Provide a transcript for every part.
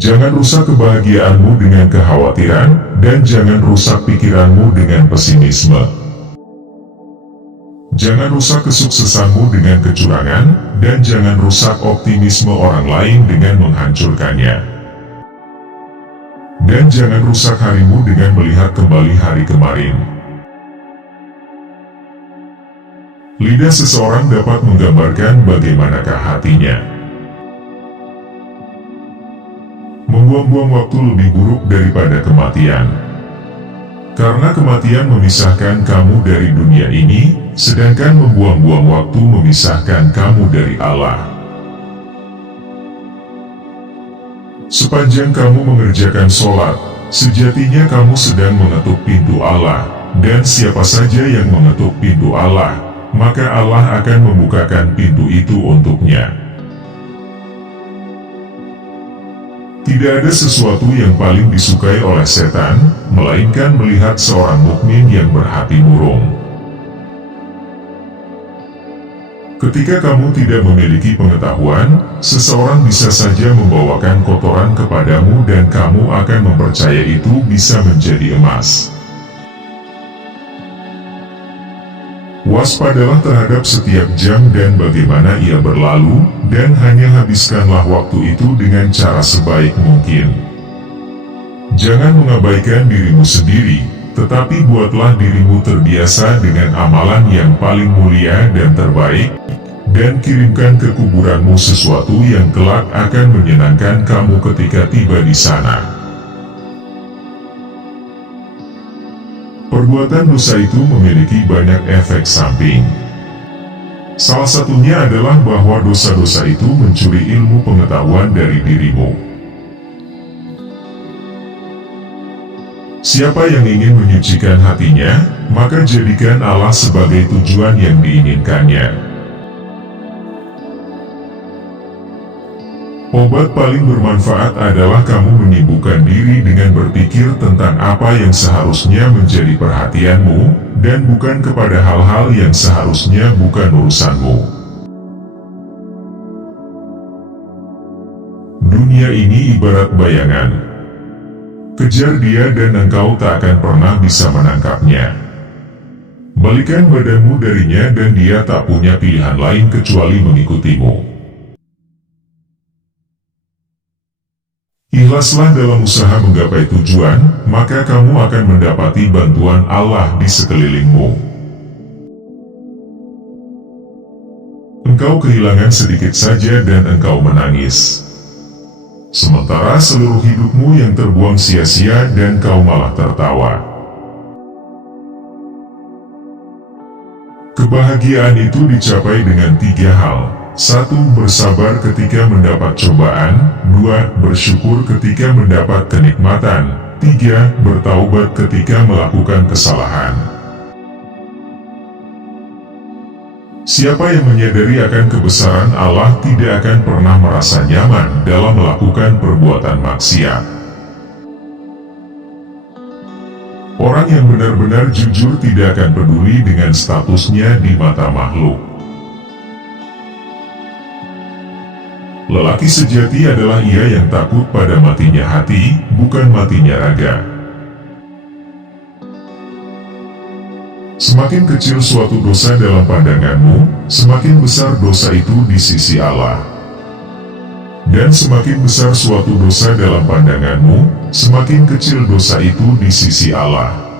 Jangan rusak kebahagiaanmu dengan kekhawatiran, dan jangan rusak pikiranmu dengan pesimisme. Jangan rusak kesuksesanmu dengan kecurangan, dan jangan rusak optimisme orang lain dengan menghancurkannya. Dan jangan rusak harimu dengan melihat kembali hari kemarin. Lidah seseorang dapat menggambarkan bagaimanakah hatinya. Membuang-buang waktu lebih buruk daripada kematian. Karena kematian memisahkan kamu dari dunia ini, sedangkan membuang-buang waktu memisahkan kamu dari Allah. Sepanjang kamu mengerjakan sholat, sejatinya kamu sedang mengetuk pintu Allah, dan siapa saja yang mengetuk pintu Allah, maka Allah akan membukakan pintu itu untuknya. Tidak ada sesuatu yang paling disukai oleh setan, melainkan melihat seorang mukmin yang berhati murung. Ketika kamu tidak memiliki pengetahuan, seseorang bisa saja membawakan kotoran kepadamu dan kamu akan mempercaya itu bisa menjadi emas. Waspadalah terhadap setiap jam dan bagaimana ia berlalu, dan hanya habiskanlah waktu itu dengan cara sebaik mungkin. Jangan mengabaikan dirimu sendiri, tetapi buatlah dirimu terbiasa dengan amalan yang paling mulia dan terbaik, dan kirimkan ke kuburanmu sesuatu yang kelak akan menyenangkan kamu ketika tiba di sana. Perbuatan dosa itu memiliki banyak efek samping. Salah satunya adalah bahwa dosa-dosa itu mencuri ilmu pengetahuan dari dirimu. Siapa yang ingin menyucikan hatinya, maka jadikan Allah sebagai tujuan yang diinginkannya. Obat paling bermanfaat adalah kamu menyibukkan diri dengan berpikir tentang apa yang seharusnya menjadi perhatianmu, dan bukan kepada hal-hal yang seharusnya bukan urusanmu. Dunia ini ibarat bayangan. Kejar dia dan engkau tak akan pernah bisa menangkapnya. Balikan badanmu darinya dan dia tak punya pilihan lain kecuali mengikutimu. Ikhlaslah dalam usaha menggapai tujuan, maka kamu akan mendapati bantuan Allah di sekelilingmu. Engkau kehilangan sedikit saja dan engkau menangis. Sementara seluruh hidupmu yang terbuang sia-sia dan kau malah tertawa. Kebahagiaan itu dicapai dengan 3 hal. 1. Bersabar ketika mendapat cobaan. 2. Bersyukur ketika mendapat kenikmatan. 3. Bertaubat ketika melakukan kesalahan. Siapa yang menyadari akan kebesaran Allah tidak akan pernah merasa nyaman dalam melakukan perbuatan maksiat. Orang yang benar-benar jujur tidak akan peduli dengan statusnya di mata makhluk. Lelaki sejati adalah ia yang takut pada matinya hati, bukan matinya raga. Semakin kecil suatu dosa dalam pandanganmu, semakin besar dosa itu di sisi Allah. Dan semakin besar suatu dosa dalam pandanganmu, semakin kecil dosa itu di sisi Allah.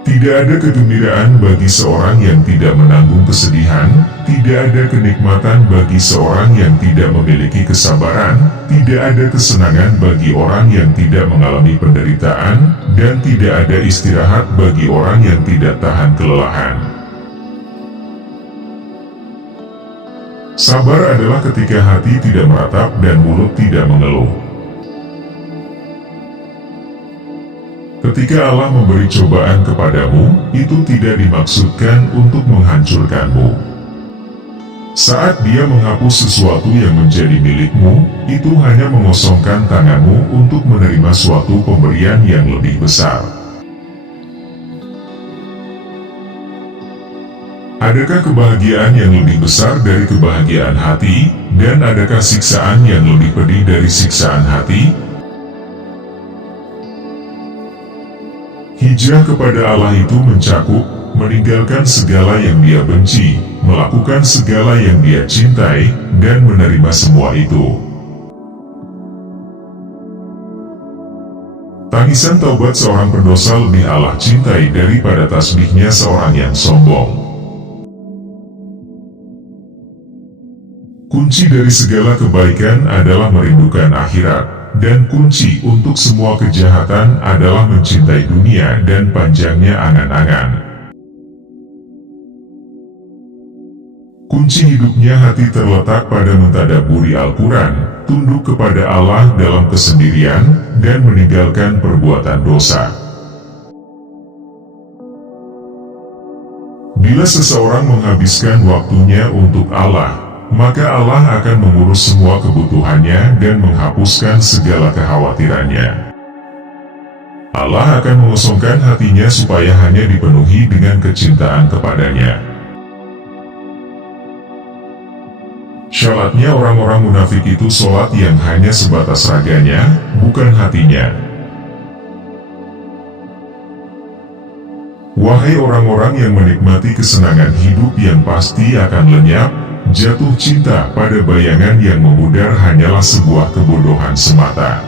Tidak ada kegembiraan bagi seorang yang tidak menanggung kesedihan, tidak ada kenikmatan bagi seorang yang tidak memiliki kesabaran, tidak ada kesenangan bagi orang yang tidak mengalami penderitaan, dan tidak ada istirahat bagi orang yang tidak tahan kelelahan. Sabar adalah ketika hati tidak meratap dan mulut tidak mengeluh. Ketika Allah memberi cobaan kepadamu, itu tidak dimaksudkan untuk menghancurkanmu. Saat Dia menghapus sesuatu yang menjadi milikmu, itu hanya mengosongkan tanganmu untuk menerima suatu pemberian yang lebih besar. Adakah kebahagiaan yang lebih besar dari kebahagiaan hati, Dan adakah siksaan yang lebih pedih dari siksaan hati? Hijrah kepada Allah itu mencakup meninggalkan segala yang dia benci, melakukan segala yang dia cintai, dan menerima semua itu. Tangisan taubat seorang pendosa lebih Allah cintai daripada tasbihnya seorang yang sombong. Kunci dari segala kebaikan adalah merindukan akhirat, dan kunci untuk semua kejahatan adalah mencintai dunia dan panjangnya angan-angan. Kunci hidupnya hati terletak pada mentadaburi Al-Quran, tunduk kepada Allah dalam kesendirian, dan meninggalkan perbuatan dosa. Bila seseorang menghabiskan waktunya untuk Allah, maka Allah akan mengurus semua kebutuhannya dan menghapuskan segala kekhawatirannya. Allah akan mengosongkan hatinya supaya hanya dipenuhi dengan kecintaan kepadanya. Syaratnya orang-orang munafik itu sholat yang hanya sebatas raganya, bukan hatinya. Wahai orang-orang yang menikmati kesenangan hidup yang pasti akan lenyap, jatuh cinta pada bayangan yang memudar hanyalah sebuah kebodohan semata.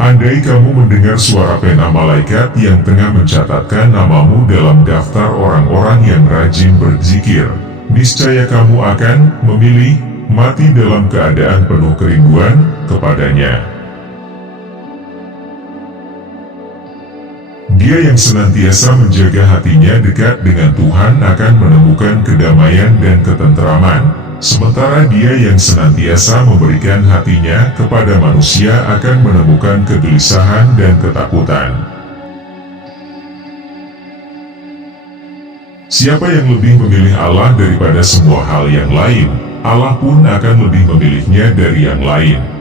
Andai kamu mendengar suara pena malaikat yang tengah mencatatkan namamu dalam daftar orang-orang yang rajin berzikir, niscaya kamu akan memilih mati dalam keadaan penuh kerinduan kepadanya. Dia yang senantiasa menjaga hatinya dekat dengan Tuhan akan menemukan kedamaian dan ketenteraman, sementara dia yang senantiasa memberikan hatinya kepada manusia akan menemukan kegelisahan dan ketakutan. Siapa yang lebih memilih Allah daripada semua hal yang lain, Allah pun akan lebih memilihnya dari yang lain.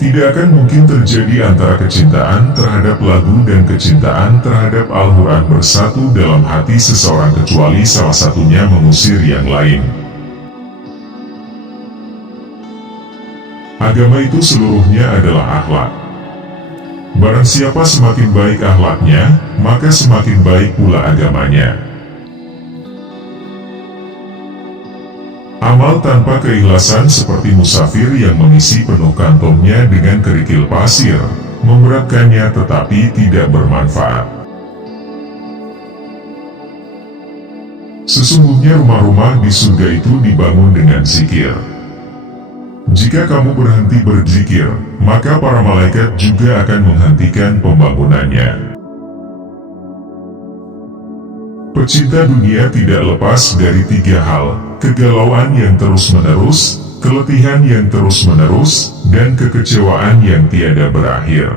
Tidak akan mungkin terjadi antara kecintaan terhadap lagu dan kecintaan terhadap Al-Quran bersatu dalam hati seseorang kecuali salah satunya mengusir yang lain. Agama itu seluruhnya adalah akhlak. Barang siapa semakin baik akhlaknya, maka semakin baik pula agamanya. Amal tanpa keikhlasan seperti musafir yang mengisi penuh kantongnya dengan kerikil pasir, memberatkannya tetapi tidak bermanfaat. Sesungguhnya rumah-rumah di surga itu dibangun dengan zikir. Jika kamu berhenti berzikir, maka para malaikat juga akan menghentikan pembangunannya. Pecinta dunia tidak lepas dari tiga hal: kegalauan yang terus-menerus, keletihan yang terus-menerus, dan kekecewaan yang tiada berakhir.